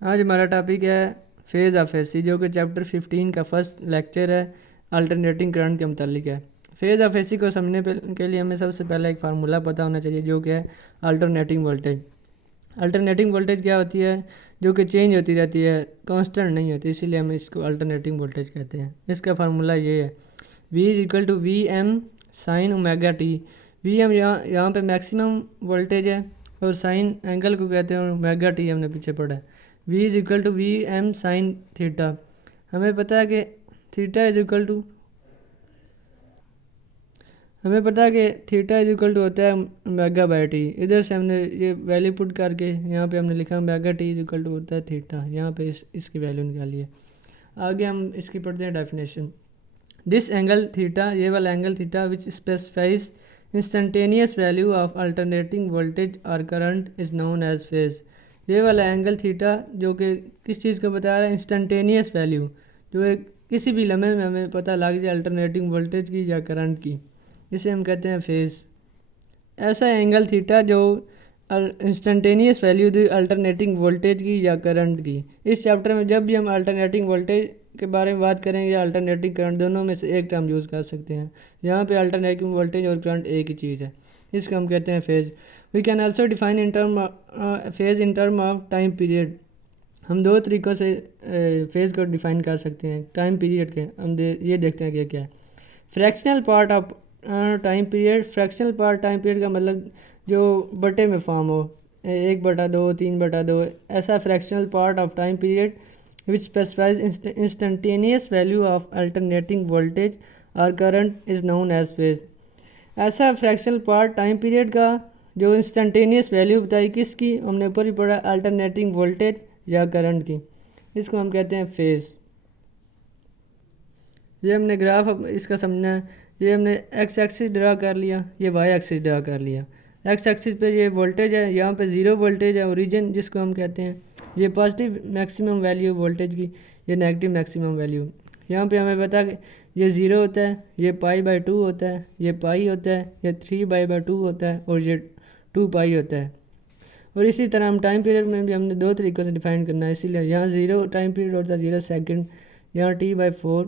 आज हमारा टॉपिक है फेज़ ऑफ एसी, जो कि चैप्टर 15 का फर्स्ट लेक्चर है। अल्टरनेटिंग करंट के मुतालिक है। फेज़ ऑफ एसी को समझने के लिए हमें सबसे पहले एक फार्मूला पता होना चाहिए, जो कि है अल्टरनेटिंग वोल्टेज। अल्टरनेटिंग वोल्टेज क्या होती है? जो कि चेंज होती रहती है, कांस्टेंट नहीं होती, इसीलिए हम इसको अल्टरनेटिंग वोल्टेज कहते हैं। इसका फार्मूला ये है, V is equal to V M sine omega T. V M यहाँ पे मैक्सिमम वोल्टेज है और साइन एंगल को कहते हैं, और ओमेगा टी हमने पीछे पढ़ा है। V is equal to V M sine theta. हमें पता है कि थीटा इज इक्वल टू हमें पता है कि थीटा इज इक्वल टू होता है ओमेगा बाई टी। इधर से हमने ये वैल्यू पुट करके यहाँ पे हमने लिखा omega T is equal to होता है थीटा। यहाँ पे इसकी वैल्यू निकाली है। आगे हम इसकी पढ़ते हैं डेफिनेशन। दिस एंगल थीटा, ये वाला angle theta which specifies instantaneous value of alternating voltage और current is known as phase. ये वाला एंगल थीटा जो कि किस चीज़ को बता रहा है? इंस्टेंटेनियस वैल्यू, जो एक किसी भी लम्हे में हमें पता लग जाए अल्टरनेटिंग वोल्टेज की या करंट की, इसे हम कहते हैं फेज। ऐसा एंगल थीटा जो इंस्टेंटेनियस वैल्यू दी अल्टरनेटिंग वोल्टेज की या करंट की। इस चैप्टर में जब भी हम अल्टरनेटिंग वोल्टेज के बारे में बात करेंगे या अल्टरनेटिंग करंट, दोनों में से एक टर्म यूज़ कर सकते हैं। यहाँ पे अल्टरनेटिंग वोल्टेज और करंट एक ही चीज़ है, इसको हम कहते हैं phase. We can also define in term phase in term of time period. हम दो तरीक़ों से फेज़ को डिफ़ाइन कर सकते हैं टाइम पीरियड के। हम ये देखते हैं कि क्या है fractional part of time period. Fractional part time period का मतलब जो बटे में फॉर्म हो, 1/2, 3/2, ऐसा fractional part of time period which specifies instantaneous value of alternating voltage और current is known as phase. ऐसा फ्रैक्शनल पार्ट टाइम पीरियड का जो इंस्टेंटेनियस वैल्यू बताई किसकी, हमने ऊपर ही पढ़ा, अल्टरनेटिंग वोल्टेज या करंट की, इसको हम कहते हैं फेज। ये हमने ग्राफ इसका समझना है। ये हमने एक्स एक्सिस ड्रा कर लिया, ये वाई एक्सिस ड्रा कर लिया। एक्स एक्सिस पे ये वोल्टेज है, यहाँ पे ज़ीरो वोल्टेज है, ओरिजिन जिसको हम कहते हैं। ये पॉजिटिव मैक्सिमम वैल्यू वोल्टेज की, ये नेगेटिव मैक्सिमम वैल्यू। यहाँ पे हमें पता कि ये ज़ीरो होता है, ये पाई/2 होता है, ये पाई होता है, ये 3/2 होता है, और ये 2 पाई होता है। और इसी तरह हम टाइम पीरियड में भी हमने दो तरीक़ों से डिफाइन करना है, इसीलिए यहाँ 0 टाइम पीरियड होता है 0 सेकेंड, यहाँ T/4,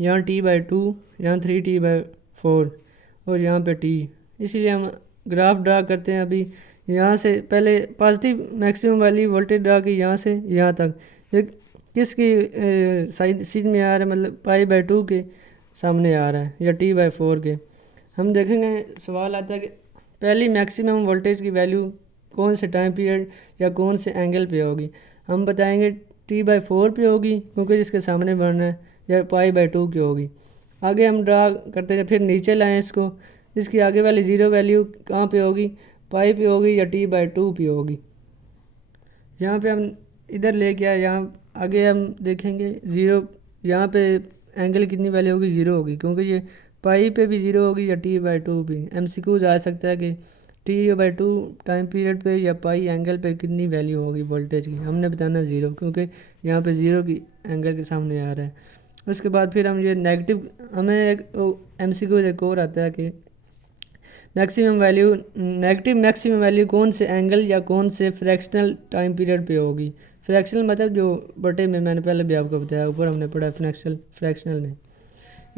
यहाँ T/2, यहाँ 3T/4, और यहाँ पे T। इसीलिए हम ग्राफ ड्रा करते हैं। अभी यहाँ से पहले पॉजिटिव मैक्सिमम वाली वोल्टेज ड्रा की, यहाँ से यहाँ तक ये किसकी साइड में आ रहा है, मतलब पाई/2 के सामने आ रहा है, या T/4 के। हम देखेंगे सवाल आता है कि पहली मैक्सिमम वोल्टेज की वैल्यू कौन से टाइम पीरियड या कौन से एंगल पे होगी। हम बताएंगे T/4 पे होगी, क्योंकि जिसके सामने बढ़ना है, या पाई/2 की होगी। आगे हम ड्रा करते हैं, फिर नीचे लाएं इसको। इसकी आगे वाली ज़ीरो वैल्यू कहाँ पे होगी? पाई पे होगी या T/2 पे होगी। यहाँ पे हम इधर लेके आए, यहाँ आगे हम देखेंगे ज़ीरो, यहाँ पे एंगल कितनी वैल्यू होगी? ज़ीरो होगी, क्योंकि ये पाई पे भी ज़ीरो होगी या T/2 भी। MCQ आ सकता है कि T/2 टाइम पीरियड पे या पाई एंगल पे कितनी वैल्यू होगी वोल्टेज की। हमने बताना ज़ीरो, क्योंकि यहाँ पे ज़ीरो की एंगल के सामने आ रहा है। उसके बाद फिर हम ये नेगेटिव, हमें एक MCQ एक और आता है कि maximum value, negative maximum value कौन से एंगल या कौन से फ्रैक्शनल टाइम पीरियड पे होगी। फ्रैक्शनल मतलब जो बटे में, मैंने पहले भी आपको बताया, ऊपर हमने पढ़ा फ्रैक्शनल में।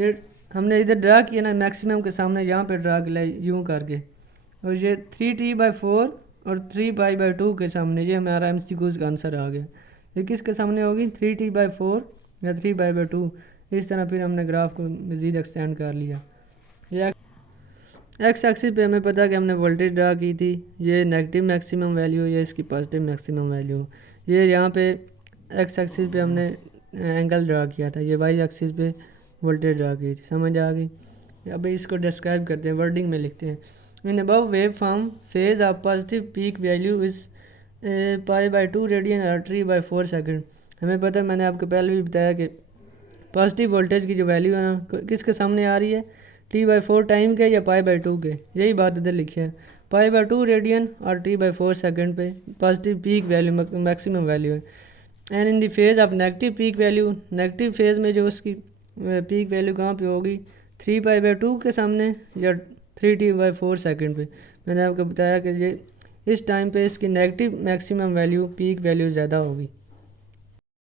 ये हमने इधर ड्रा किया ना, मैक्सिमम के सामने यहाँ पे ड्रा किया यूँ करके, और ये 3T/4 और 3पाई/2 के सामने, ये हमारा MCQ का आंसर आ गया। ये किसके सामने होगी? 3T/4 या 3पाई/2। इस तरह फिर हमने ग्राफ को मज़ीद एक्सटेंड कर लिया। या एक्स एक्सिस पे हमें पता कि हमने वोल्टेज ड्रा की थी, ये नेगेटिव मैक्सिमम वैल्यू, ये इसकी पॉजिटिव मैक्सिमम वैल्यू। ये यहाँ पे एक्स एक्सिस पे हमने एंगल ड्रा किया था, ये वाई एक्सिस पे वोल्टेज ड्रा की थी। समझ आ गई? अब इसको डिस्क्राइब करते हैं, वर्डिंग में लिखते हैं। In above wave form phase of positive peak value is पाई/2 रेडियन और 3/4 सेकेंड। हमें पता है, मैंने आपको पहले भी बताया कि पॉजिटिव वोल्टेज की जो वैल्यू है ना, किसके सामने आ रही है? T/4 टाइम के या पाई/2 के। यही बात इधर लिखी है, पाई/2 रेडियन और T/4 सेकेंड पे positive peak value maximum value है। And in the phase of negative peak value, negative phase में जो उसकी पीक वैल्यू कहाँ पे होगी? 3पाई/2 के सामने या 3T/4 सेकेंड पे। मैंने आपको बताया कि ये इस टाइम पे इसकी negative maximum value peak value ज़्यादा होगी।